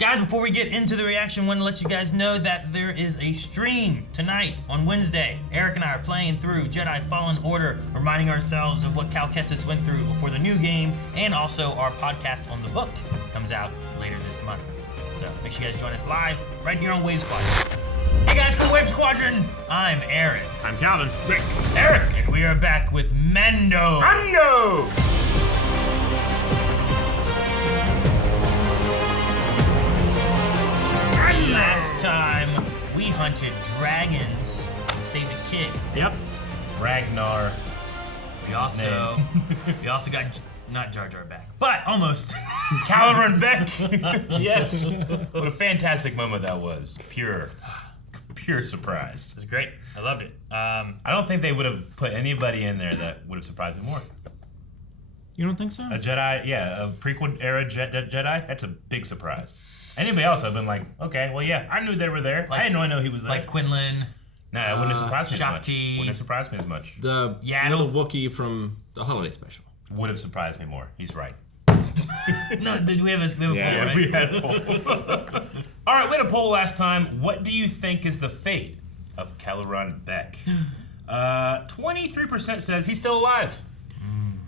Guys, before we get into the reaction, I want to let you guys know that there is a stream tonight on Wednesday. Eric and I are playing through Jedi Fallen Order, reminding ourselves of what Cal Kestis went through before the new game, and also our podcast on the book comes out later this month. So make sure you guys join us live right here on Wave Squadron. Hey guys, cool Wave Squadron! I'm Aaron. I'm Calvin. Rick. Eric. And we are back with Mando. Last time, we hunted dragons and saved a kid. Yep. Ragnar. We also got not Jar Jar back, but almost. Caloran Beck. Yes. What a fantastic moment that was. Pure surprise. It was great. I loved it. I don't think they would have put anybody in there that would have surprised me more. You don't think so? A Jedi, yeah, a prequel era Jedi. That's a big surprise. Anybody else, I've been like, okay, well, yeah, I knew they were there. I didn't know he was there. Like Quinlan. Nah, it wouldn't have surprised me as much. Shakti. Wouldn't have surprised me as much. The little Wookiee from the holiday special. Would have surprised me more. He's right. No, did we have a poll, right? We had a poll. All right, we had a poll last time. What do you think is the fate of Caloran Beck? 23% says he's still alive.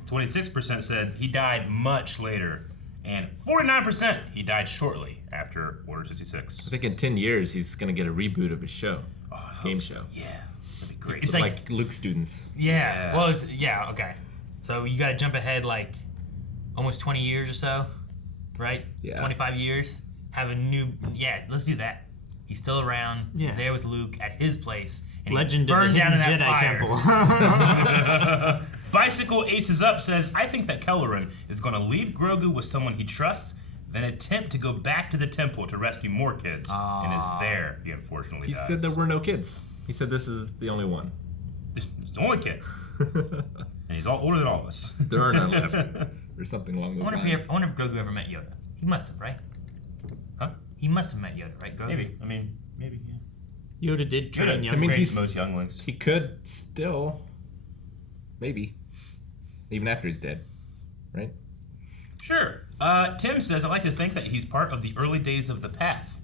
26% said he died much later. And 49% he died shortly after Order 66. I think in 10 years he's going to get a reboot of his show. His game show. Yeah, that'd be great. It's like Luke students. Yeah. Well, okay. So you got to jump ahead like almost 20 years or so, right? Yeah. 25 years. Have a new. Yeah, let's do that. He's still around. Yeah. He's there with Luke at his place. And Legend he of the burned down Hidden in that Jedi fire. Temple. Bicycle Aces Up says, I think that Caloran is going to leave Grogu with someone he trusts, then attempt to go back to the temple to rescue more kids, and is there he unfortunately He dies. said there were no kids. He said this is the only one. He's the only kid. And he's all older than all of us. There are none left. There's something along those lines. I wonder if Grogu ever met Yoda. He must have, right? Huh? He must have met Yoda, right, Grogu? Maybe. I mean, maybe, yeah. Yoda did train young. I mean, Trains most younglings. He could still, maybe, even after he's dead, right? Sure. Tim says, I like to think that he's part of the early days of the path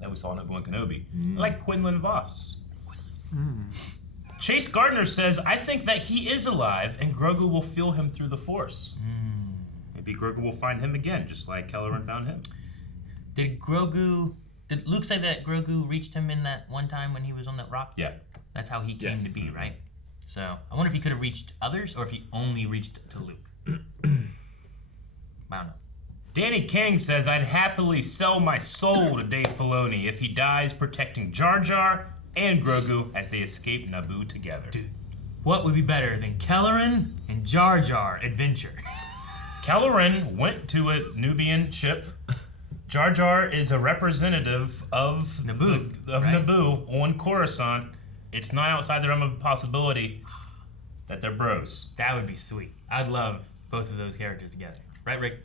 that we saw in Obi-Wan Kenobi. Like Quinlan Voss. Chase Gardner says, I think that he is alive and Grogu will feel him through the Force. Maybe Grogu will find him again, just like Caloran found him. Did Luke say that Grogu reached him in that one time when he was on that rock? Yeah. That's how he came to be, right? So I wonder if he could have reached others or if he only reached to Luke. I don't know. Danny King says, I'd happily sell my soul to Dave Filoni if he dies protecting Jar Jar and Grogu as they escape Naboo together. Dude, what would be better than Kelleran and Jar Jar adventure? Caloran went to a Nubian ship. Jar Jar is a representative of Naboo, Naboo on Coruscant. It's not outside the realm of possibility that they're bros. That would be sweet. I'd love both of those characters together. Right, Rick?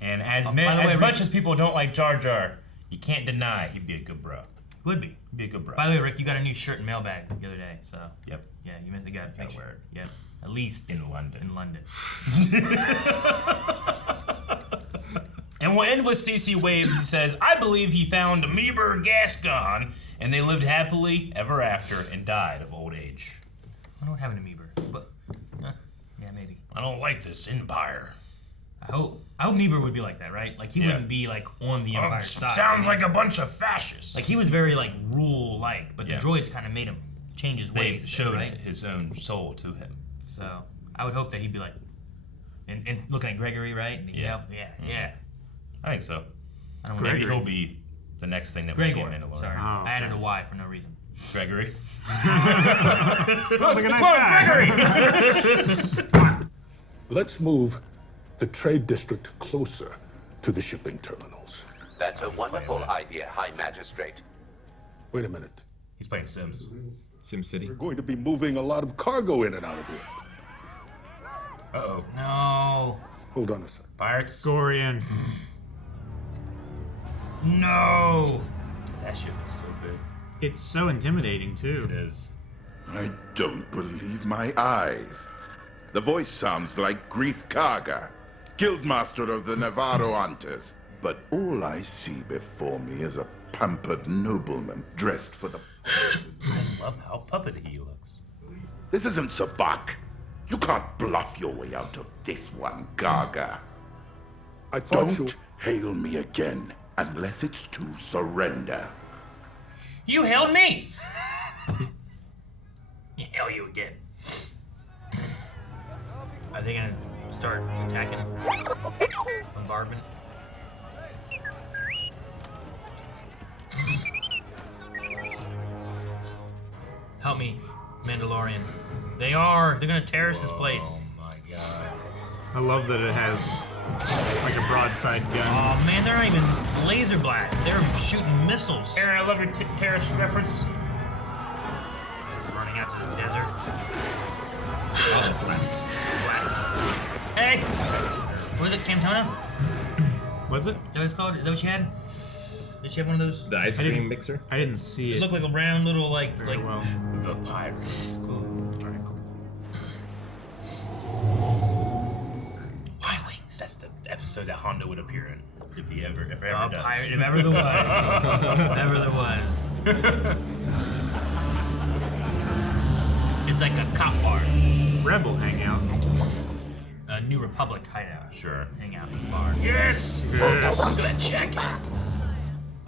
And as Rick, much as people don't like Jar Jar, you can't deny he'd be a good bro. Would be. He'd be a good bro. By the way, Rick, you got a new shirt and mailbag the other day, so. Yep. Yeah, you must have got a picture. wear it. Yeah, at least In London. In London. And we'll end with CC Wave, who says, I believe he found Meeber Gascon, and they lived happily ever after and died of old age. I don't have an amoeba, but yeah, maybe. I don't like this Empire. I hope Meeber would be like that, right? Like he wouldn't be like on the Empire side. Sounds like a bunch of fascists. Like he was very like rule-like, but the droids kind of made him change his They ways. showed right? his own soul to him. So I would hope that he'd be like, and looking at Gregory, right? And yeah. I think so. I don't Maybe know. he'll be the next thing that we see in Gregor. Mandalorian. Sorry, Oh, I added okay. a Y for no reason. Gregory. Sounds like a nice guy. Let's move the trade district closer to the shipping terminals. That's a wonderful idea, High Magistrate. Wait a minute. He's playing Sims. Sim City. We're going to be moving a lot of cargo in and out of here. Uh-oh. No. Hold on a second. Pirates. Gorian. No. That ship is so big. It's so intimidating, too. It is. I don't believe my eyes. The voice sounds like Grief Karga, Guildmaster of the Nevarro Hunters. But all I see before me is a pampered nobleman dressed for the... I love how puppety he looks. This isn't Sabak. You can't bluff your way out of this one, Gaga. I thought Don't hail me again unless it's to surrender. You hailed me! Hail you again. Are they gonna start attacking? Bombardment? Help me, Mandalorian. They are! They're gonna terrace this place. Oh my god. I love that it has like a broadside gun. Oh man, they're not even laser blasts. They're shooting missiles. Aaron, I love your terrorist reference. Running out to the desert. Flats. Flats. Hey! What was it, Camtona? Was it? Is that what it's called? Is that what she had? Did she have one of those? The ice cream mixer? I didn't see It it. looked like a round little like well. The pirates. Cool. Alright, cool. Y-wings. That's the episode that Hondo would appear in. If he ever, if ever Oh, does. pirate, if ever there was. If ever there was. It's like a cop bar. Rebel hangout. A New Republic hideout. Sure. Hangout bar. Yes! Good check.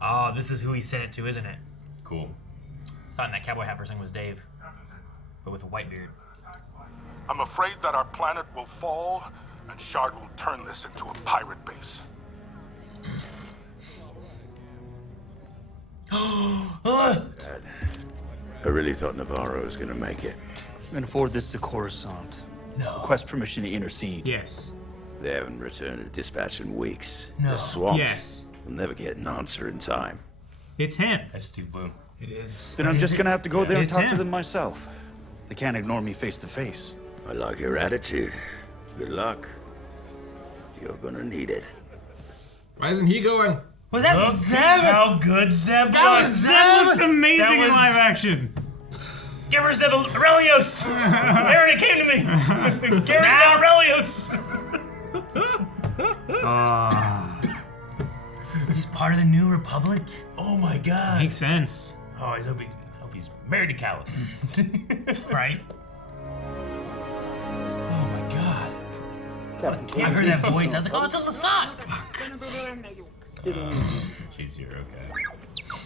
Oh, this is who he sent it to, isn't it? Cool. Thought that cowboy hat first thing was Dave, but with a white beard. I'm afraid that our planet will fall, and Shard will turn this into a pirate base. I really thought Nevarro was gonna make it. I'm gonna forward this to Coruscant. No. Request permission to intercede. Yes. They haven't returned a dispatch in weeks. No. They're swamped. Yes. We'll never get an answer in time. It's him. That's Steve Bloom. It is. Then I'm just gonna have to go there and It's talk him. to them myself. They can't ignore me face to face. I like your attitude. Good luck. You're gonna need it. Why isn't he going? Was that Look Zeb? how good Zeb That was. was That looks amazing That in was- live action. Give her Zeb Aurelios! Aaron, it came to me! Give her Zeb Aurelios! He's part of the New Republic? Oh my god. Makes sense. Oh, I hope he's married to Callus. Right? Oh my god. I heard that voice. I was like, oh, it's a Lasat! She's here, okay.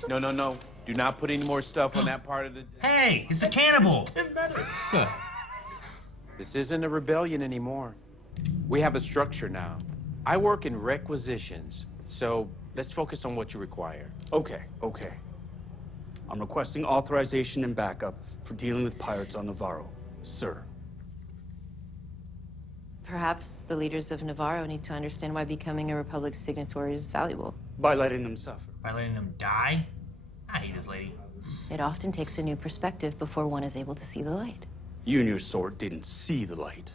No. Do not put any more stuff on that part of the... Hey, it's a cannibal! This isn't a rebellion anymore. We have a structure now. I work in requisitions, so let's focus on what you require. Okay. I'm requesting authorization and backup for dealing with pirates on Nevarro, sir. Perhaps the leaders of Nevarro need to understand why becoming a Republic's signatory is valuable. By letting them suffer. By letting them die? I hate this lady. It often takes a new perspective before one is able to see the light. You and your sort didn't see the light.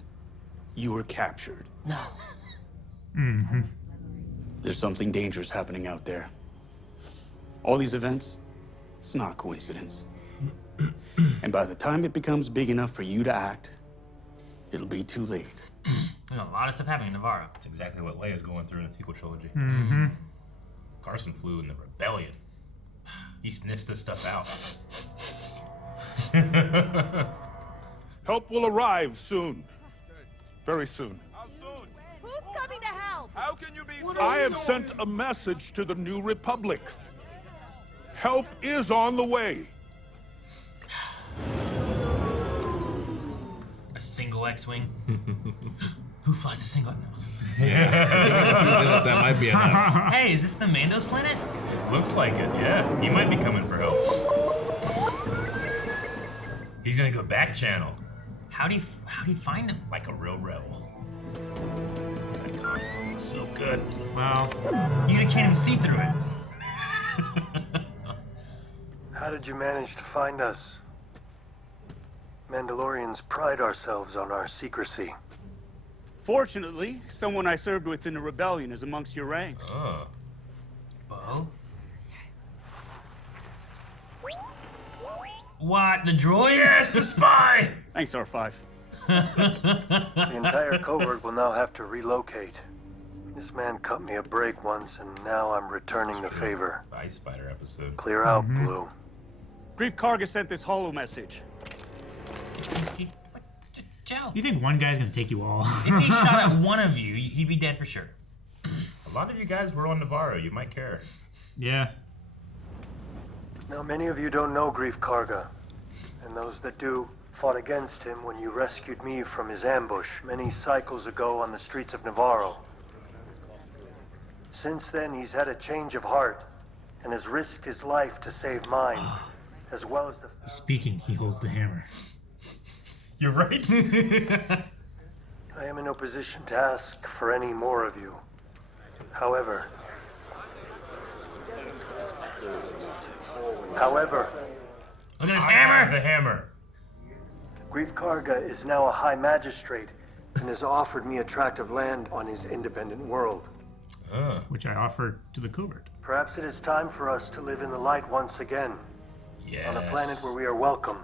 You were captured. No. There's something dangerous happening out there. All these events, it's not a coincidence. And by the time it becomes big enough for you to act, it'll be too late. There's a lot of stuff happening in Nevarro. That's exactly what Leia's going through in the sequel trilogy. Mm-hmm. Carson flew in the rebellion. He sniffs this stuff out. Help will arrive soon. Very soon. Who's coming to help? How can you be so I have sent a message to the New Republic. Help is on the way. A single X-Wing? Who flies a single? No. That might be enough. Hey, is this the Mando's planet? It looks like it, yeah. He might be coming for help. He's gonna go back channel. How'd he find him? Like a real rebel. That console is so good. Wow. You can't even see through it. How did you manage to find us? Mandalorians pride ourselves on our secrecy. Fortunately, someone I served with in the rebellion is amongst your ranks. Oh. Bo? What? The droid? Yes, the spy! Thanks, R5. The entire covert will now have to relocate. This man cut me a break once, and now I'm returning the favor. The Ice Spider episode. Clear out, Blue. Grief Karga sent this holo message. Joe. You think one guy's gonna take you all? If he shot at one of you, he'd be dead for sure. A lot of you guys were on Nevarro. You might care. Yeah. Now, many of you don't know Grief Karga, and those that do fought against him when you rescued me from his ambush many cycles ago on the streets of Nevarro. Since then, he's had a change of heart and has risked his life to save mine, as well as the... Speaking, he holds the hammer. You're right. I am in no position to ask for any more of you. However... Look at this hammer! The hammer. Grief Karga is now a high magistrate and has offered me a tract of land on his independent world. Which I offered to the covert. Perhaps it is time for us to live in the light once again. Yes. On a planet where we are welcome.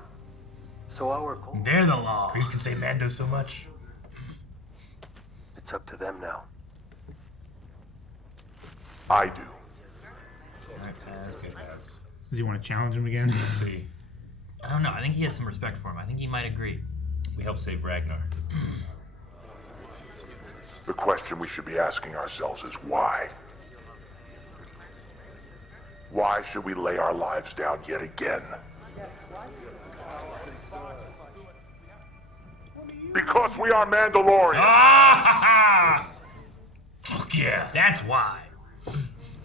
So our call... They're the law. Grief can say Mando so much. It's up to them now. I do. Does he want to challenge him again? Let's see. I don't know. I think he has some respect for him. I think he might agree. We helped save Ragnar. The question we should be asking ourselves is why? Why should we lay our lives down yet again? Because we are Mandalorian. Ah! Fuck yeah. That's why.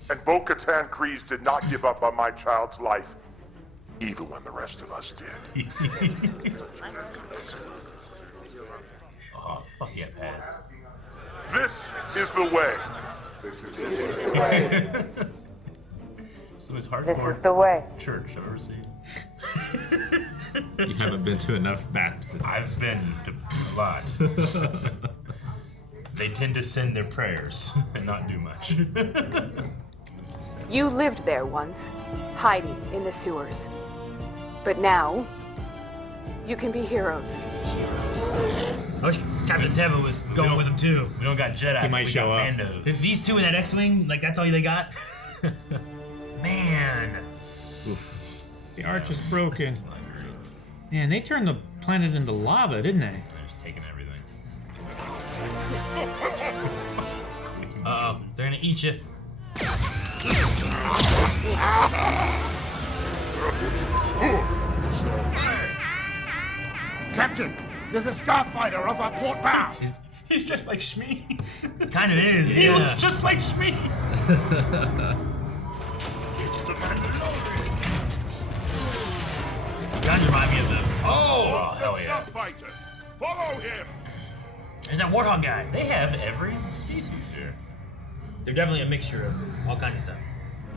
And Bo-Katan Kryze did not give up on my child's life, even when the rest of us did. Oh, fuck yeah, Paz. This is the way. So it's hardcore. This is the way. Church I've ever seen. You haven't been to enough Baptists. I've been to a lot. They tend to send their prayers and not do much. You lived there once, hiding in the sewers. But now, you can be heroes. I wish Captain Teva was going with him too. We don't got Jedi. He might show up. Mandos. If these two in that X-Wing, like that's all they got? Man. Oof. The arch is broken. Man, they turned the planet into lava, didn't they? They're just taking everything. Uh-oh. They're gonna eat you. Captain, there's a starfighter off our port bow. He's just like Shmi. Kind of is, He yeah. looks just like Shmi. It's the Mandalorian. Kind of remind me of them. Oh, hell yeah. Starfighter, follow him. There's that warthog guy. They have every species here. They're definitely a mixture of all kinds of stuff.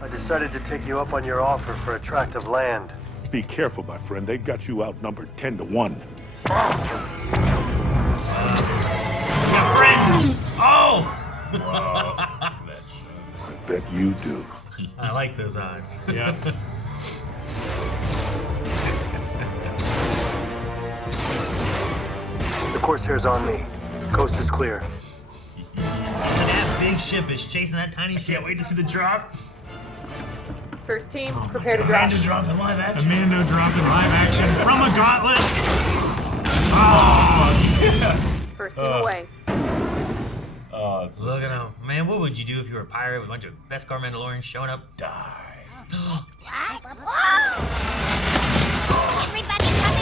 I decided to take you up on your offer for a tract of land. Be careful, my friend. They got you outnumbered 10-1. We got friends! Oh! I bet you do. I like those odds. Yeah. The Corsair's on me. Coast is clear. That big ship is chasing that tiny ship. Can't wait to see the drop. First team, prepare to drop. Amanda drop in live action. Amanda dropping live action from a gauntlet. Oh, yeah. First team away. Oh, it's Look at him. Man, what would you do if you were a pirate with a bunch of Beskar Mandalorians showing up? dive.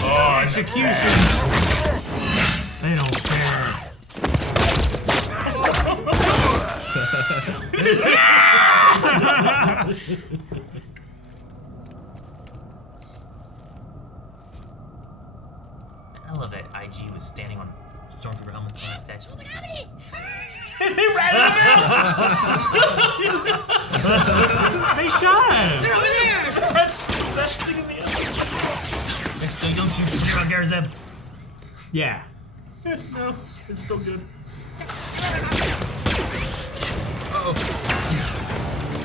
Oh, execution. They don't care. I love that IG was standing on Stormtrooper helmets on that statue. They shot him. They're over there. That's the best thing in the episode. Don't you forget about Garazeb. Yeah. No, it's still good.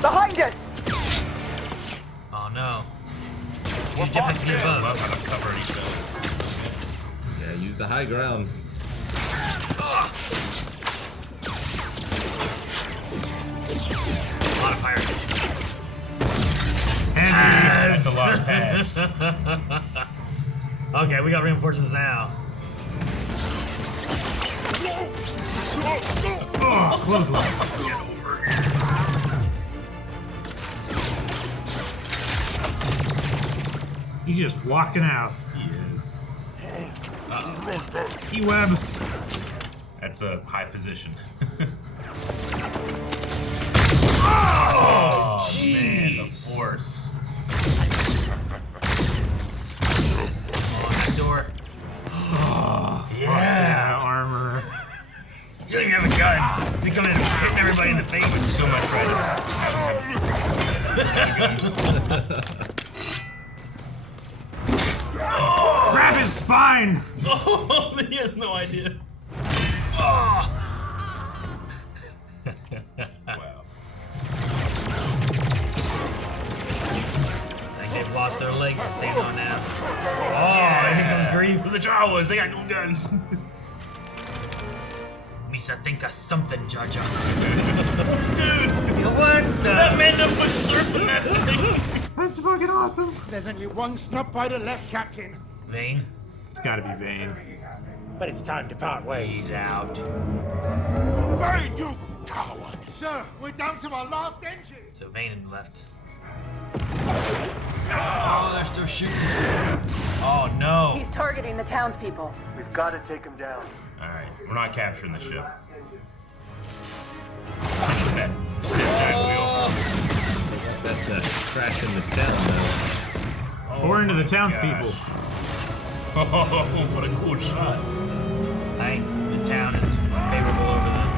Behind us! Oh no. You definitely get above. Love how to cover each other. Yeah, use the high ground. pirates. That's a lot of pads. Okay, we got reinforcements now. Oh, clothesline. Get over here. He's just walking out. He is. E-web. That's a high position. Oh, man, the force. On that door. Oh, Yeah. fuck yeah, armor. He doesn't even have a gun. He's coming in and hitting everybody in the face with So much Grab his spine! Oh, he has no idea. Oh. Wow. I think they've lost their legs to stand on now. Oh, here comes Grief. The Jawas, they got no guns. Misa think of something, Jaja. Dude, What the? that man up was surfing that thing. That's fucking awesome. There's only one snub fighter left, Captain. Vane? It's gotta be Vane. But it's time to part ways. He's out. Vane, you coward! Sir, we're down to our last engine. So Vane left. Oh, they're still shooting. Oh no. He's targeting the townspeople. We've got to take him down. Alright, we're not capturing the ship. Take the net. Giant wheel. That's a crash in the town, though. Or into the townspeople. Oh, what a cool shot. I think the town is favorable over them.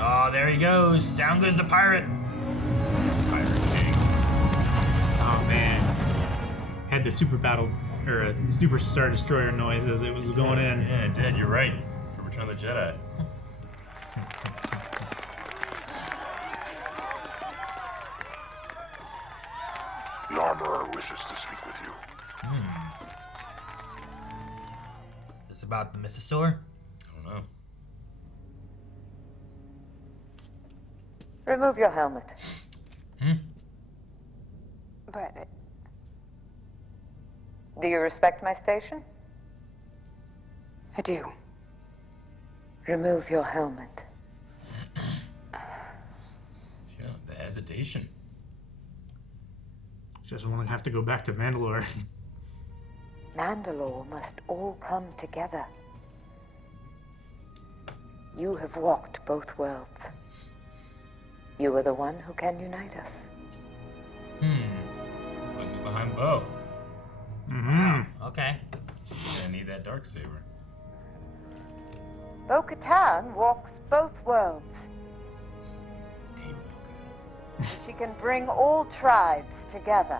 Oh, there he goes. Down goes the pirate. Pirate King. Oh man. Had the super battle or a super star destroyer noise as it was going in. Yeah, it did. You're right. For Return of the Jedi. The armorer wishes to speak with you. Is this about the Mythosaur? I don't know. Remove your helmet. But Do you respect my station? I do. Remove your helmet. Yeah, the hesitation. Just want to have to go back to Mandalore. Mandalore must all come together. You have walked both worlds. You are the one who can unite us. Put me behind Bo. Okay. I need that dark saber. Bo-Katan walks both worlds. She can bring all tribes together.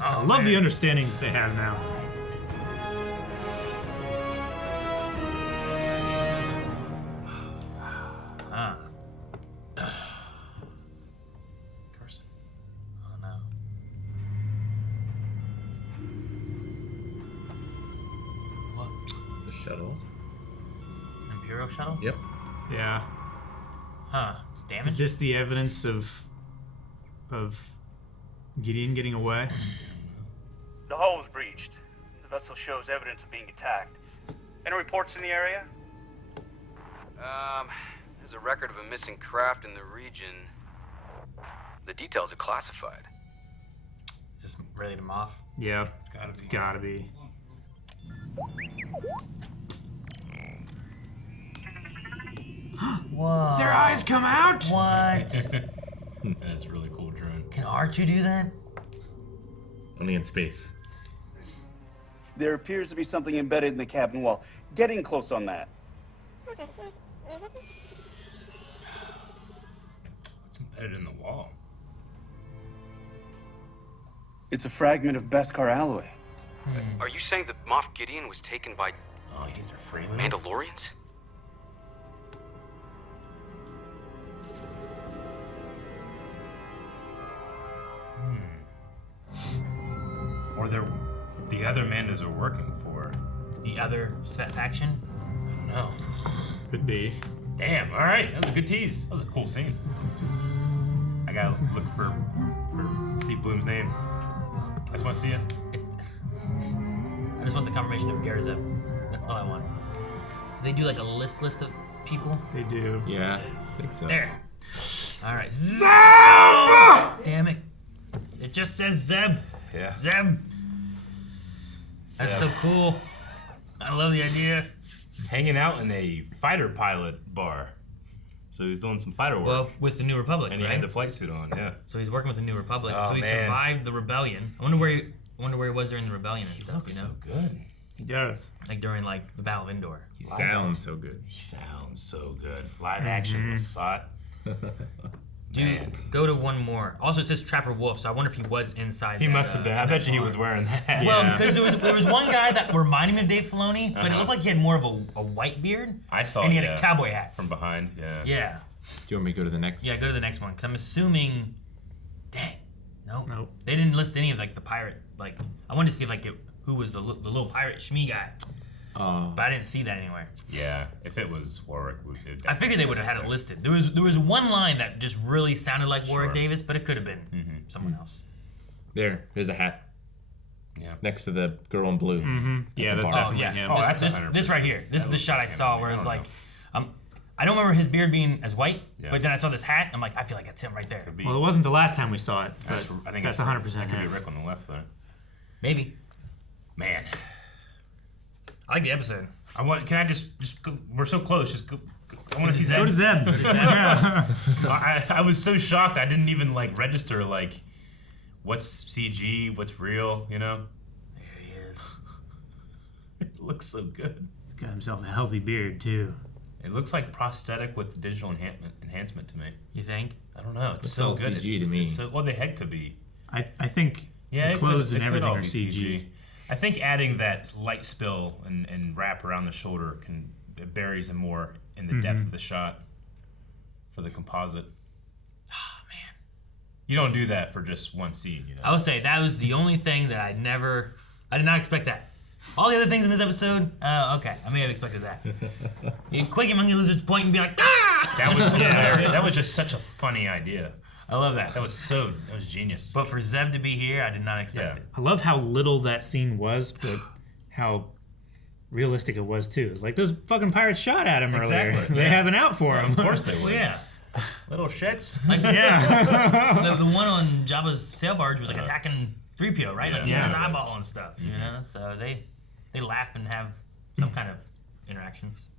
I love the understanding that they have now. Carson. Oh no. What? The shuttles. Imperial shuttle? Yep. Yeah. Huh. It's damaged? Is this the evidence of Gideon getting away? The hull was breached. The vessel shows evidence of being attacked. Any reports in the area? There's a record of a missing craft in the region. The details are classified. Is this ready to moth? Yeah. It's gotta be. Whoa. Their eyes come out? What? That's really cool drone. Can R2 do that? Only in space. There appears to be something embedded in the cabin wall. Getting close on that. What's embedded in the wall? It's a fragment of Beskar alloy. Are you saying that Moff Gideon was taken by Oh, these are free. Mandalorians? Or the other Mandos are working for? The other set faction? I don't know. Could be. Damn, alright, that was a good tease. That was a cool scene. I gotta look for Steve Bloom's name. I just wanna see it. I just want the confirmation of Garazep. That's all I want. Do they do like a list of people? They do. Yeah, I think so. There. Alright. Zeb! Damn it. It just says Zeb. Yeah. Zeb. That's so cool. I love the idea. Hanging out in a fighter pilot bar. So he's doing some fighter work. Well, with the New Republic, and he right? had the flight suit on, yeah. So he's working with the New Republic. Oh, so he man. survived the rebellion. I wonder where he was during the rebellion and stuff. Looks you know? so good. He does. Like during like the Battle of Endor. He sounds so good. He sounds so good. Live action Lasat. Dude, go to one more. Also, it says Trapper Wolf, so I wonder if he was inside. He must have been. I bet you he was wearing that. Well, because there was one guy that reminded me of Dave Filoni, but it looked like he had more of a white beard. I saw. And he had a cowboy hat from behind. Yeah. Yeah. Do you want me to go to the next? Yeah, go to the next one, because I'm assuming. Dang. Nope. Nope. They didn't list any of like the pirate. Like I wanted to see like who was the little pirate Shmi guy. But I didn't see that anywhere. Yeah, if it was Warwick, I figured they would have had it listed. There was one line that just really sounded like Warwick Davis, but it could have been someone else. There's a hat. Yeah. Next to the girl in blue. Yeah, that's definitely him. Oh, that's this right here. This is the shot I saw where it's like, I don't remember his beard being as white, but then I saw this hat. I'm like, I feel like that's him right there. Well, it wasn't the last time we saw it. But I think that's it's 100% That could be him. Rick on the left there. Maybe. Man, I like the episode. Can I just go? We're so close. Just go. I want to see Zeb. Go to Zeb. I was so shocked. I didn't even like register like what's CG, what's real. You know. There he is. It looks so good. He's got himself a healthy beard too. It looks like prosthetic with digital enhancement to me. You think? I don't know. It's It's so all good. CG to me. Well, the head could be. I think the clothes and everything are CG. I think adding that light spill and wrap around the shoulder it buries him more in the depth of the shot for the composite. Oh man, you don't do that for just one scene, you know. I would say that was the only thing that I did not expect that. All the other things in this episode, okay, I may have expected that. Quake Among the Lizards point and be like, ah! That was just such a funny idea. I love that. That was genius. But for Zeb to be here, I did not expect it. I love how little that scene was, but how realistic it was too. It's like those fucking pirates shot at him earlier. They have an out for him. Of course they would. Yeah. Little shits. Like, yeah. the one on Jabba's sail barge was like attacking 3PO, right? Like his eyeball and stuff, you know? So they laugh and have some kind of interactions.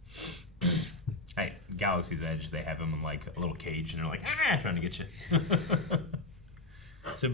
Hey, Galaxy's Edge, they have him in like a little cage and they're like, trying to get you. So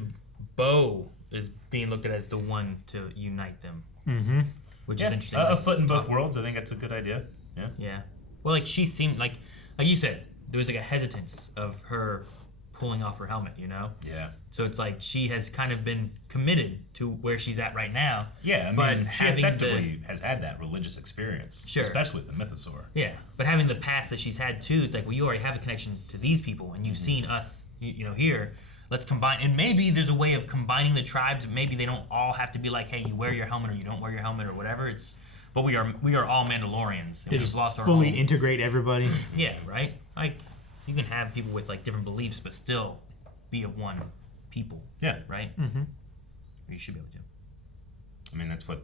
Bo is being looked at as the one to unite them. Mm-hmm. Which is interesting. A foot in both worlds, I think that's a good idea. Yeah. Yeah. Well, like she seemed like you said, there was like a hesitance of her pulling off her helmet, you know? Yeah. So it's like she has kind of been committed to where she's at right now. Yeah, I but mean, she having effectively has had that religious experience, Sure. especially with the Mythosaur. Yeah, but having the past that she's had too, it's like, well, you already have a connection to these people, and you've seen us, you know, here. Let's combine, and maybe there's a way of combining the tribes. Maybe they don't all have to be like, hey, you wear your helmet or you don't wear your helmet or whatever. But we are all Mandalorians. And They we just lost our fully home. integrate everybody. Yeah, right. Like you can have people with like different beliefs, but still be of one people. Yeah. Right. Mm-hmm. You should be able to. I mean, that's what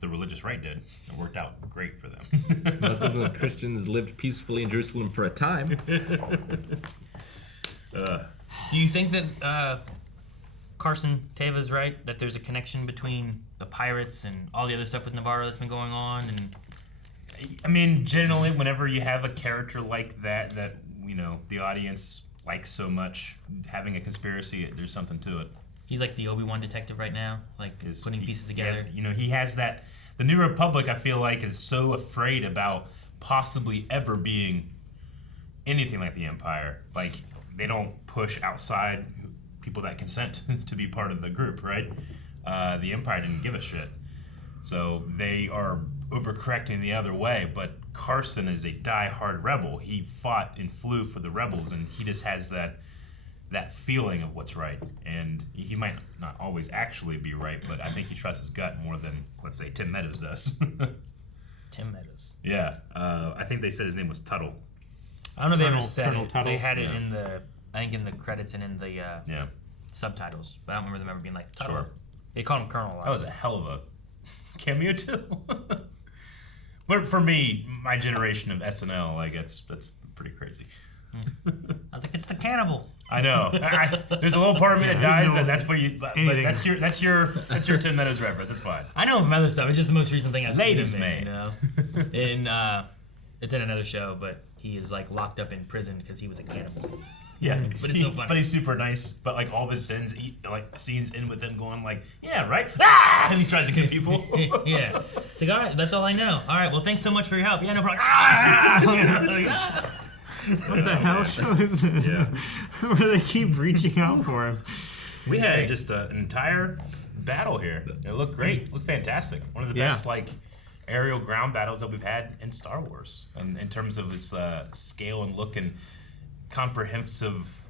the religious right did. It worked out great for them. Muslims and Christians lived peacefully in Jerusalem for a time. Do you think that Carson Teva's right, that there's a connection between the pirates and all the other stuff with Nevarro that's been going on? And I mean, generally, whenever you have a character like that, you know, the audience likes so much, having a conspiracy, there's something to it. He's like the Obi-Wan detective right now, like putting pieces together. He has that. The New Republic, I feel like, is so afraid about possibly ever being anything like the Empire. Like, they don't push outside people that consent to be part of the group, right? The Empire didn't give a shit. So they are overcorrecting the other way, but Carson is a die-hard rebel. He fought and flew for the rebels, and he just has that that feeling of what's right. And he might not always actually be right, but I think he trusts his gut more than, let's say, Tim Meadows does. Tim Meadows. Yeah. I think they said his name was Tuttle. I don't know if they ever said Colonel it. Tuttle? They had it Yeah. in the, I think in the credits and in the subtitles, but I don't remember them ever being like Tuttle. Sure. They called him Colonel a lot. That was a hell of a cameo too. But for me, my generation of SNL, like that's pretty crazy. I was like, it's the cannibal. I know. There's a little part of me that dies. That's what you. But that's your Tim Meadows reference. It's fine. I know him from other stuff. It's just the most recent thing I've seen Ladies' him in, Maid. you know. It's in another show, but he is like locked up in prison because he was a cannibal. Yeah, but it's so funny. But he's super nice. But like all of his scenes end with him going like, yeah, right, and he tries to kill people. Yeah, it's like, all right, that's all I know. All right, well, thanks so much for your help. Yeah, no problem. What the hell show is this? Yeah. Where they keep reaching out for him. We had just an entire battle here. It looked great. It looked fantastic. One of the best aerial ground battles that we've had in Star Wars, and in terms of its scale and look and comprehensive.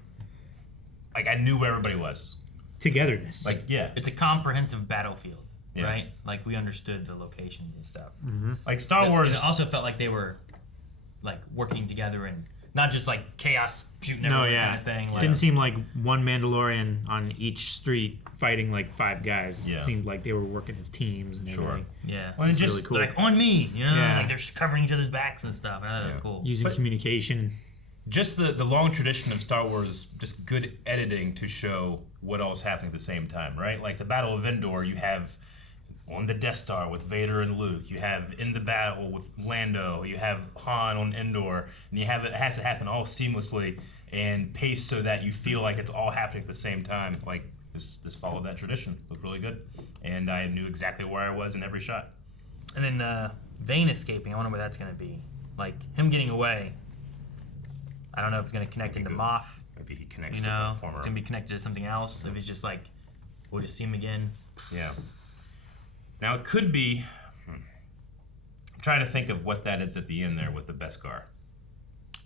Like I knew where everybody was. Togetherness. Like it's a comprehensive battlefield, Yeah. right? Like we understood the locations and stuff. Like Star Wars. It also felt like they were like working together and not just like chaos shooting everyone kind of thing. Like, Didn't seem like one Mandalorian on each street fighting like 5 guys. It Yeah. seemed like they were working as teams and everything. Yeah. Well, it It's just really cool. like on me, you know, Yeah. like they're just covering each other's backs and stuff. I thought that was cool. Using communication. Just the long tradition of Star Wars, just good editing to show what all is happening at the same time, right? Like the Battle of Endor, you have on the Death Star with Vader and Luke. You have in the battle with Lando. You have Han on Endor, and you have it has to happen all seamlessly and paced so that you feel like it's all happening at the same time. Like this followed that tradition. It looked really good, and I knew exactly where I was in every shot. And then Vane escaping. I wonder where that's going to be. Like him getting away. I don't know if it's going to connect into Moff. Maybe he connects You with know, the former. it's going to be connected to something else. If it's just like we'll just see him again. Yeah. Now it could be. I'm trying to think of what that is at the end there with the Beskar.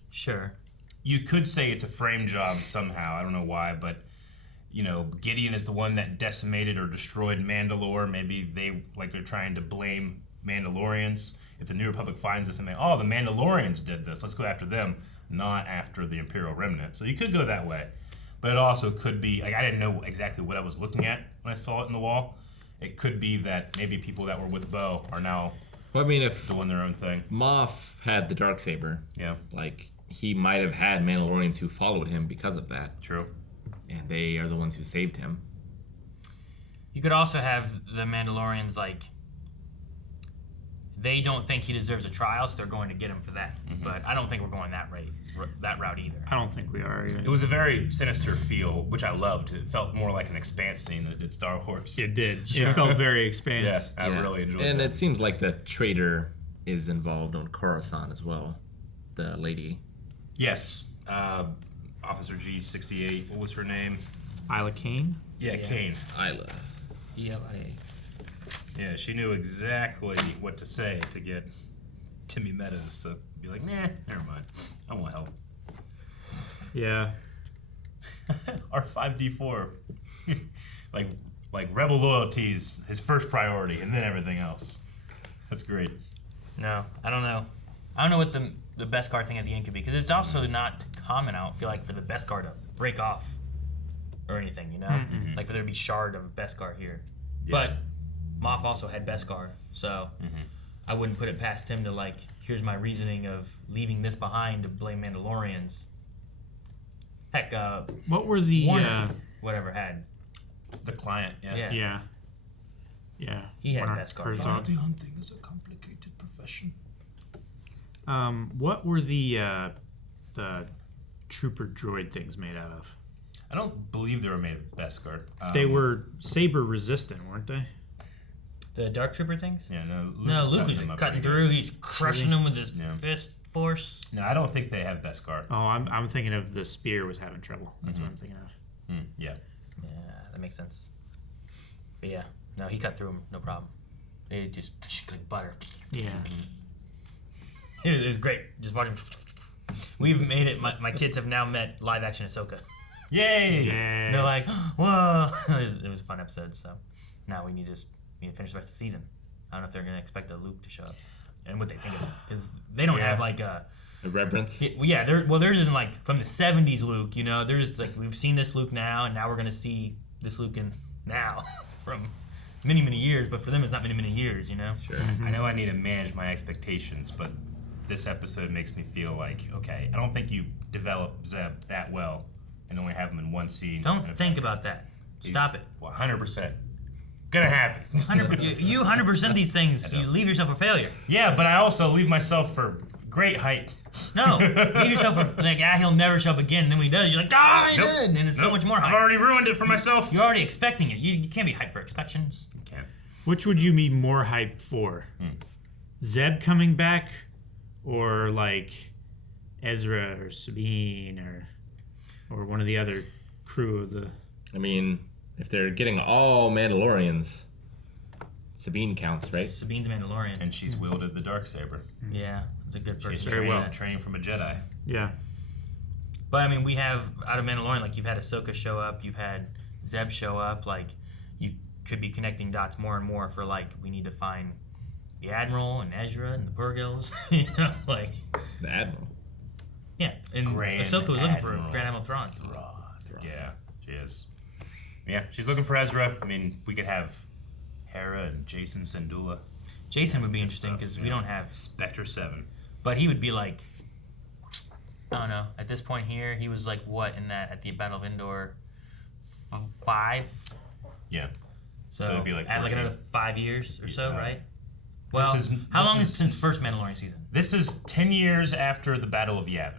Sure. You could say it's a frame job somehow. I don't know why, but you know, Gideon is the one that decimated or destroyed Mandalore. Maybe they are trying to blame Mandalorians. If the New Republic finds this and they, the Mandalorians did this, let's go after them, not after the Imperial Remnant. So you could go that way, but it also could be like I didn't know exactly what I was looking at when I saw it in the wall. It could be that maybe people that were with Bo are now doing their own thing. Moff had the Darksaber, like he might have had Mandalorians who followed him because of that. True. And they are the ones who saved him. You could also have the Mandalorians like they don't think he deserves a trial, so they're going to get him for that. But I don't think we're going that route either. I don't think we are either. It was a very sinister feel, which I loved. It felt more like an Expanse scene than it did Star Wars. It did. It felt very Expanse. Yeah, I really enjoyed it. And it seems like the traitor is involved on Coruscant as well. The lady. Yes. Officer G68. What was her name? Isla Kane? Yeah, Kane. Isla. E-L-I-A. Yeah, she knew exactly what to say to get Timmy Meadows to be like, nah, never mind. I won't help. Yeah. Our 5D4. like Rebel Loyalties, his first priority, and then everything else. That's great. No, I don't know. I don't know what the Beskar thing at the end could be, because it's also not common, I don't feel like, for the Beskar to break off or anything, you know? Mm-hmm. Like for there to be shard of Beskar here. Yeah. But Moff also had Beskar, so I wouldn't put it past him to like, here's my reasoning of leaving this behind to blame Mandalorians. Heck, what were the Warner, whatever had the client? Yeah. He had Warner Beskar. Bounty hunting is a complicated profession. What were the trooper droid things made out of? I don't believe they were made of Beskar. They were saber resistant, weren't they? The Dark Trooper things? Yeah, No, Luke was cutting through. He's crushing them with his fist force. No, I don't think they have Beskar. Oh, I'm thinking of the spear was having trouble. That's what I'm thinking of. Yeah. Yeah, that makes sense. But yeah, no, he cut through them, no problem. It just like butter. Yeah. It was great. Just watching. We've made it. My kids have now met live action Ahsoka. Yay! They're like, whoa. It was a fun episode. So now we need to finish the rest of the season. I don't know if they're gonna expect a Luke to show up and what they think of it, because they don't have like a reverence. Yeah, theirs isn't like from the '70s Luke. You know, they're just like, we've seen this Luke now, and now we're gonna see this Luke in now from many, many years. But for them, it's not many, many years. You know. Sure. I know I need to manage my expectations, but this episode makes me feel like, okay, I don't think you develop Zeb that well and only have him in one scene. Don't think about that. Stop it. 100%. Gonna happen. 100% these things, you leave yourself for failure. Yeah, but I also leave myself for great height. No, leave yourself for, like, he'll never show up again. And then when he does, you're like, he did. And it's so much more hype. I've already ruined it for myself. You're already expecting it. You can't be hyped for expectations. You can't. Which would you be more hyped for? Zeb coming back, or like Ezra or Sabine or one of the other crew of the... I mean, if they're getting all Mandalorians, Sabine counts, right? Sabine's Mandalorian. And she's wielded the Darksaber. Yeah, it's a good person. She's training from a Jedi. Yeah. But I mean, we have, out of Mandalorian, like, you've had Ahsoka show up, you've had Zeb show up, like, you could be connecting dots more and more for, like, we need to find the Admiral and Ezra and the Burgills, you know, like... The Admiral? Yeah, and Ahsoka was looking for Grand Admiral Thrawn. Yeah, she is. Yeah, she's looking for Ezra. I mean, we could have Hera and Jason Syndulla. Jason would be interesting because we don't have... Spectre 7. But he would be like... I don't know. At this point here, he was like, what, at the Battle of Endor? 5? Yeah. So it'd be like add like 14. another 5 years or so, right? Well, how long is since first Mandalorian season? This is 10 years after the Battle of Yavin.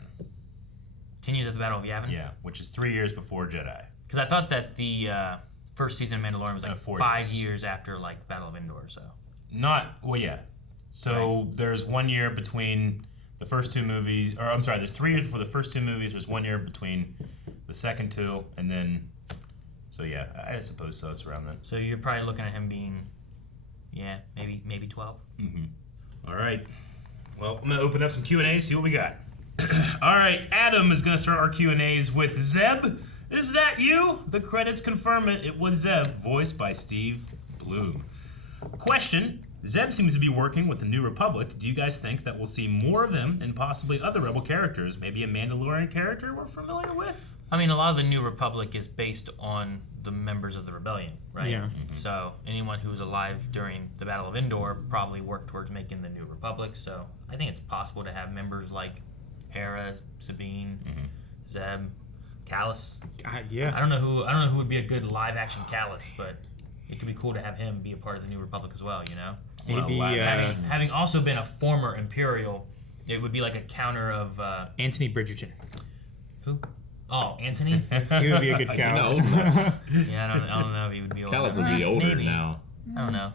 10 years after the Battle of Yavin? Yeah, which is 3 years before Jedi. Because I thought that the first season of Mandalorian was like 4 5 years after like Battle of Endor, so. Yeah. So there's 1 year between the first two movies, or I'm sorry, there's 3 years before the first two movies, there's 1 year between the second two, and then, so yeah, I suppose so, it's around then. So you're probably looking at him being, yeah, maybe 12. Mm-hmm. All right. Well, I'm going to open up some Q&As, see what we got. All right, Adam is going to start our Q&As with Zeb. Is that you? The credits confirm it. It was Zeb, voiced by Steve Bloom. Question. Zeb seems to be working with the New Republic. Do you guys think that we'll see more of him and possibly other Rebel characters? Maybe a Mandalorian character we're familiar with? I mean, a lot of the New Republic is based on the members of the Rebellion, right? Yeah. Mm-hmm. So anyone who was alive during the Battle of Endor probably worked towards making the New Republic. So I think it's possible to have members like Hera, Sabine, Zeb, Callus. Yeah. I don't know who would be a good live action Callus, but it could be cool to have him be a part of the New Republic as well, you know? Maybe having also been a former Imperial, it would be like a counter of Anthony Bridgerton. Who? Oh, Anthony? He would be a good Callus. Yeah, I don't know if he would be older. Callus would be older Maybe. now. I don't know.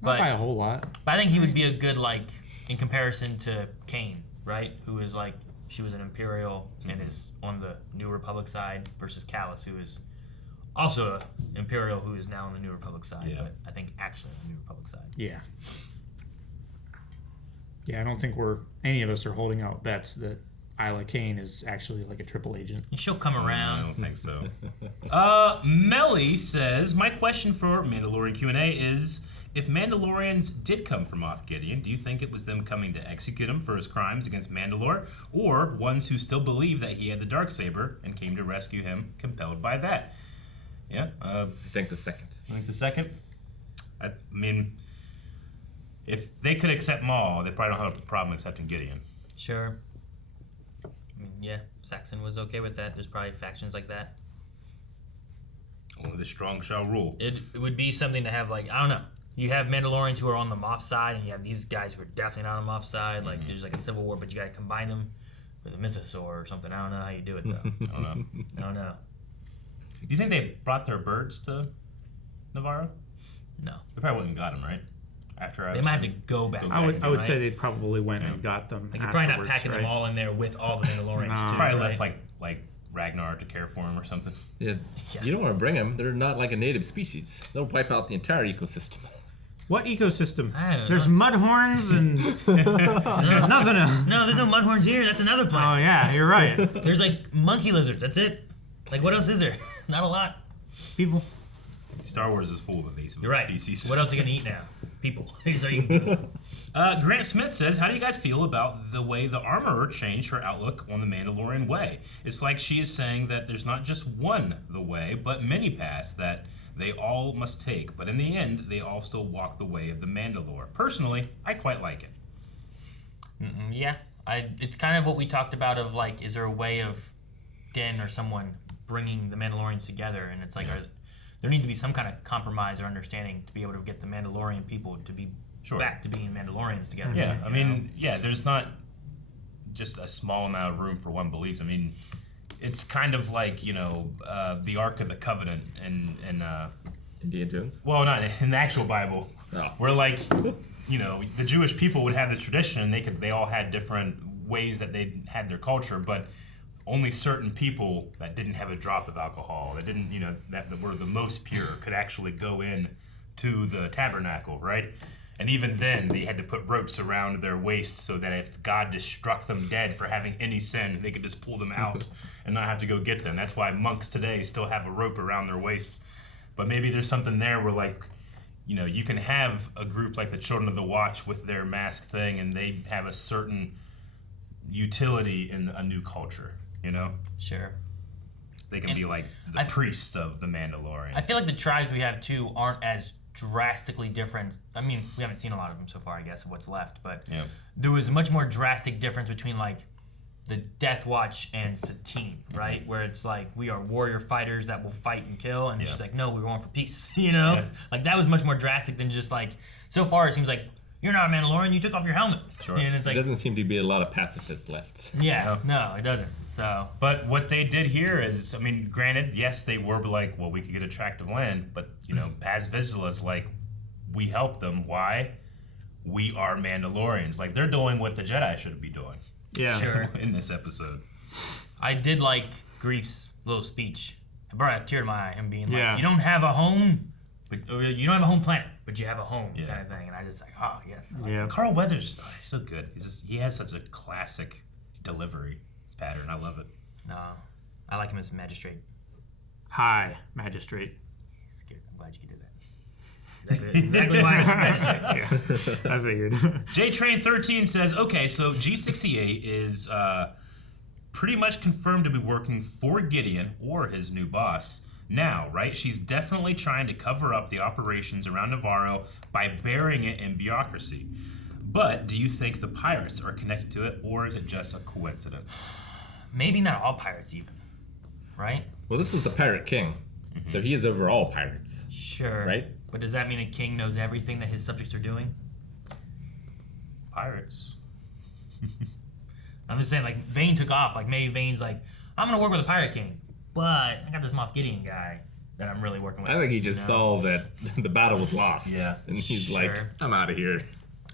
Not by a whole lot. But I think he would be a good, like, in comparison to Kane, right? Who is like, she was an Imperial and is on the New Republic side, versus Callus, who is also an Imperial who is now on the New Republic side, but I think actually on the New Republic side. Yeah. Yeah, I don't think any of us are holding out bets that Isla Kane is actually like a triple agent. She'll come around. I don't think so. Melly says, my question for Mandalorian Q&A is, if Mandalorians did come from Moff Gideon, do you think it was them coming to execute him for his crimes against Mandalore, or ones who still believe that he had the Darksaber and came to rescue him, compelled by that? Yeah. I think the second. I think the second? I mean, if they could accept Maul, they probably don't have a problem accepting Gideon. Sure. I mean, yeah, Saxon was okay with that. There's probably factions like that. Only the strong shall rule. It would be something to have, like, I don't know. You have Mandalorians who are on the Moff side, and you have these guys who are definitely not on the Moff side. Like, there's like a civil war, but you gotta combine them with a mythosaur or something. I don't know how you do it, though. I don't know. Do you think they brought their birds to Nevarro? No. They probably wouldn't have got them, right? After They might have to go back. I would say they probably went and got them. Like, you're probably not packing them all in there with all the Mandalorians, too. Probably right? left like Ragnar to care for him or something. Yeah. You don't want to bring them. They're not like a native species. They'll wipe out the entire ecosystem. What ecosystem? There's mudhorns and nothing else. No, there's no mudhorns here. That's another planet. Oh, yeah, you're right. There's like monkey lizards. That's it. Like, what else is there? Not a lot. People. Star Wars is full of invasive You're right. species. What else are you gonna eat now? People. So you can Grant Smith says, how do you guys feel about the way the Armorer changed her outlook on the Mandalorian way? It's like she is saying that there's not just one the way, but many paths that they all must take. But in the end, they all still walk the way of the Mandalore. Personally, I quite like it. Yeah. It's kind of what we talked about of, like, is there a way of Den or someone bringing the Mandalorians together? And it's like, there needs to be some kind of compromise or understanding to be able to get the Mandalorian people to be back to being Mandalorians together. Yeah, I mean, there's not just a small amount of room for one beliefs. I mean, it's kind of like, the Ark of the Covenant and Indiana Jones? Well, not in the actual Bible. Where, like, the Jewish people would have this tradition, and they all had different ways that they had their culture, but only certain people that didn't have a drop of alcohol, that didn't, that were the most pure, could actually go in to the tabernacle, right? And even then, they had to put ropes around their waists so that if God just struck them dead for having any sin, they could just pull them out and not have to go get them. That's why monks today still have a rope around their waists. But maybe there's something there where, like, you can have a group like the Children of the Watch with their mask thing, and they have a certain utility in a new culture. Sure. They can be like the priests of the Mandalorian. I feel like the tribes we have too aren't as drastically different. I mean, we haven't seen a lot of them so far, I guess, of what's left, but there was a much more drastic difference between, like, the Death Watch and Satine, right? Where it's like, we are warrior fighters that will fight and kill, and she's like, no, we're going for peace, Like, that was much more drastic than just, like, so far it seems like, you're not a Mandalorian, you took off your helmet. Sure. And it's like, there doesn't seem to be a lot of pacifists left. Yeah, no, it doesn't. So, but what they did here is, I mean, granted, yes, they were like, well, we could get a tract of land, but, Paz Vizsla's like, we help them. Why? We are Mandalorians. Like, they're doing what the Jedi should be doing. Yeah. Sure. In this episode. I did like Grief's little speech. It brought a tear to my eye, him being like, you don't have a home, or you don't have a home planet, but you have a home, kind of thing. And I just like, oh, yes. I like Carl Weathers, he's so good. He has such a classic delivery pattern. I love it. I like him as magistrate. Hi, magistrate. I'm glad you did that. Exactly why I'm magistrate. I figured. JTrain13 says, okay, so G68 is pretty much confirmed to be working for Gideon or his new boss now, right? She's definitely trying to cover up the operations around Nevarro by burying it in bureaucracy. But do you think the pirates are connected to it, or is it just a coincidence? Maybe not all pirates even, right? Well, this was the Pirate King, so he is over all pirates. Sure. Right? But does that mean a king knows everything that his subjects are doing? Pirates. I'm just saying, like, Vane took off. Like, maybe Vane's like, I'm going to work with the Pirate King, but I got this Moff Gideon guy that I'm really working with. I think he just saw that the battle was lost. Yeah. And he's like, I'm out of here.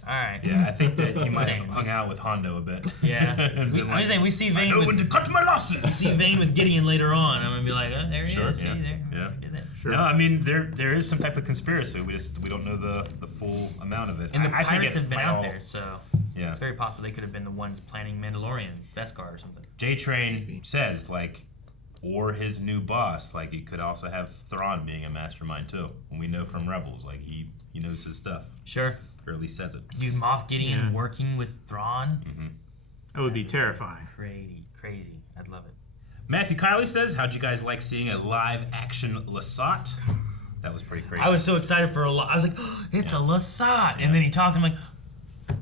All right. Yeah, I think that he might have hung out with Hondo a bit. Yeah. I'm just saying, we see Vane. I know when to cut my losses. We see Vane with Gideon later on. I'm going to be like, oh, there he is. Yeah. See, there. Yeah. Sure. No, I mean, there is some type of conspiracy. We don't know the full amount of it. And the I think pirates it have been might out all- there, so Yeah. it's very possible they could have been the ones planning Mandalorian, Beskar or something. J-Train says, like, or his new boss, like, he could also have Thrawn being a mastermind too. And we know from Rebels, like, he knows his stuff. Sure. Or at least says it. Dude, Moff Gideon working with Thrawn? That would be terrifying. Crazy. I'd love it. Matthew Kiley says, how'd you guys like seeing a live-action Lasat? That was pretty crazy. I was so excited for a lot. I was like, oh, it's a Lasat. And then he talked, I'm like,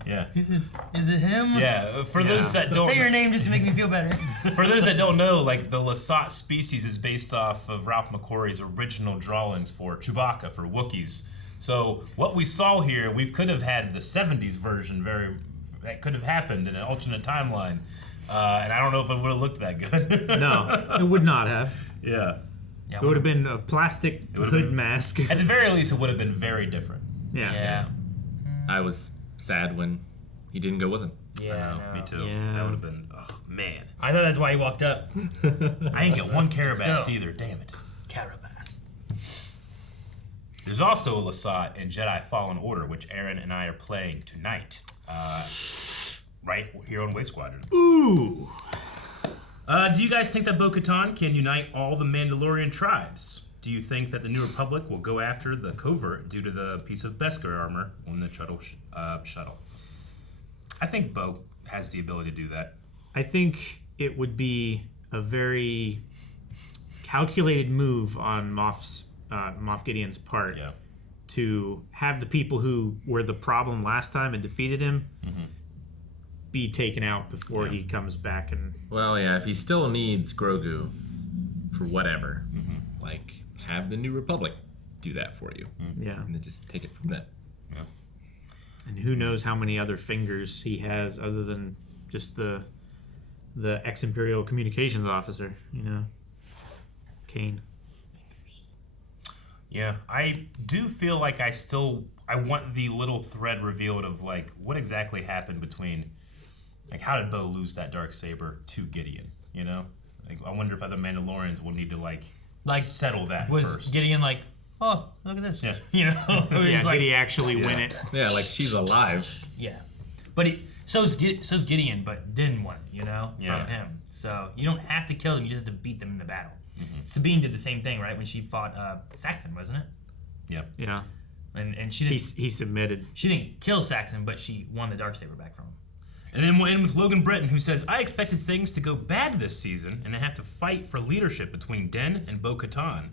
yeah. Is it him? Yeah, for those that don't... Say your name just to make me feel better. For those that don't know, like, the Lasat species is based off of Ralph McQuarrie's original drawings for Chewbacca, for Wookiees. So what we saw here, we could have had the 70s version that could have happened in an alternate timeline. And I don't know if it would have looked that good. No, it would not have. Yeah. It would have been a plastic hood mask. At the very least, it would have been very different. Yeah. I was sad when he didn't go with him. Yeah, me too. Yeah. That would have been, oh, man. I thought that's why he walked up. I ain't get one Carabast go. either, damn it. Carabas. There's also a Lasat in Jedi Fallen Order, which Aaron and I are playing tonight. Right here on Waste Squadron. Ooh. Do you guys think that Bo-Katan can unite all the Mandalorian tribes? Do you think that the New Republic will go after the Covert due to the piece of Beskar armor on the shuttle? I think Bo has the ability to do that. I think it would be a very calculated move on Moff Gideon's part to have the people who were the problem last time and defeated him be taken out before he comes back. And well, yeah, if he still needs Grogu for whatever, like have the New Republic do that for you. Yeah. And then just take it from there. Yeah. And who knows how many other fingers he has other than just the ex-Imperial communications officer, you know, Kane. Yeah, I do feel like I want the little thread revealed of like what exactly happened between, like how did Bo lose that darksaber to Gideon? You know, like I wonder if other Mandalorians will need to like settle that was first. Gideon like, oh, look at this. Yeah. You know? Yeah, like, did he actually win it? Yeah, like she's alive. Yeah. But so's Gideon, but didn't want it, you know, from him. So you don't have to kill them, you just have to beat them in the battle. Sabine did the same thing, right? When she fought Saxon, wasn't it? Yeah. Yeah. And she didn't. He submitted. She didn't kill Saxon, but she won the darksaber back from him. And then we'll end with Logan Bretton, who says, I expected things to go bad this season and I have to fight for leadership between Den and Bo-Katan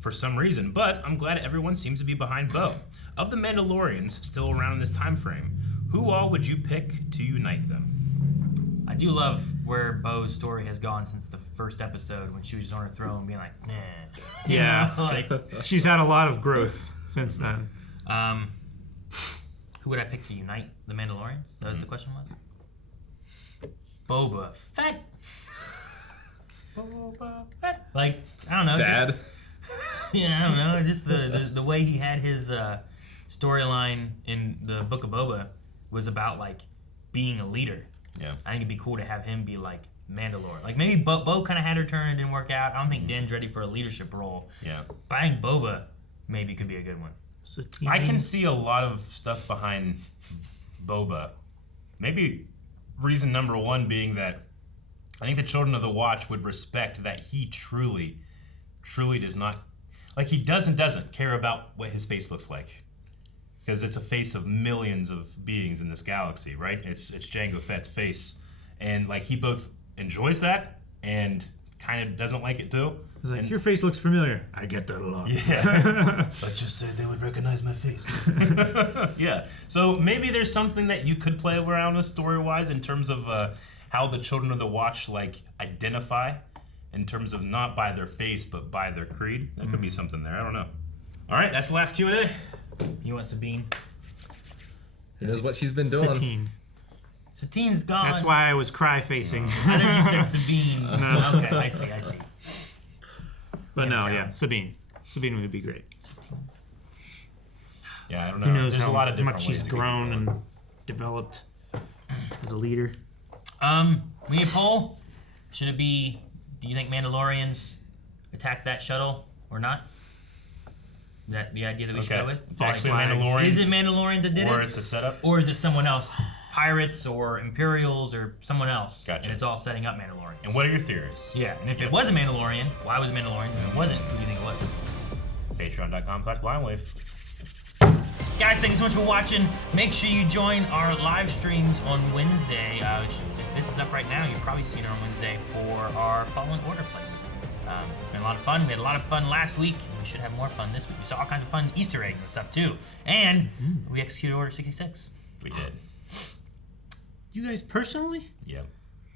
for some reason, but I'm glad everyone seems to be behind Bo. Of the Mandalorians still around in this time frame, who all would you pick to unite them? I do love where Bo's story has gone since the first episode when she was just on her throne being like, nah. Yeah. Like, she's had a lot of growth since then. Who would I pick to unite the Mandalorians? That was the question was? Boba Fett. Boba Fett. Like, I don't know. Dad. I don't know. Just the way he had his storyline in the Book of Boba was about like being a leader. Yeah. I think it'd be cool to have him be like Mandalore. Like maybe Bo kind of had her turn and didn't work out. I don't think Den's ready for a leadership role. Yeah. But I think Boba maybe could be a good one. I can see a lot of stuff behind Boba. Maybe reason number one being that I think the Children of the Watch would respect that he truly does not, like he doesn't care about what his face looks like. Because it's a face of millions of beings in this galaxy, right? It's Jango Fett's face. And like he both enjoys that and kind of doesn't like it too. He's like, your face looks familiar. I get that a lot. Yeah. I just said they would recognize my face. Yeah. So maybe there's something that you could play around with story-wise in terms of how the Children of the Watch like identify in terms of not by their face but by their creed. That could be something there. I don't know. All right, that's the last Q&A. You want Sabine? Who knows what she's been doing? Satine's gone. That's why I was cry-facing. I thought you said Sabine. No. Okay, I see. But no, yeah, Sabine. Sabine would be great. Yeah, I don't know. Who knows There's how a lot of different much ways she's to go. grown and developed as a leader. We need a poll. Should it be, do you think Mandalorians attack that shuttle or not? Is that the idea that we should go with? It's actually Mandalorians. Is it Mandalorians that did it? Or it's a setup? Or is it someone else? Pirates or Imperials or someone else. Gotcha. And it's all setting up Mandalorian. And what are your theories? Yeah, and if it was a Mandalorian, why was it Mandalorian? If it wasn't, who do you think it was? Patreon.com/blindwave. Guys, thank you so much for watching. Make sure you join our live streams on Wednesday. If this is up right now, you've probably seen it on Wednesday for our Fallen Order playthrough. Been a lot of fun. We had a lot of fun last week. We should have more fun this week. We saw all kinds of fun Easter eggs and stuff too. And we executed Order 66. We did. You guys personally? Yep.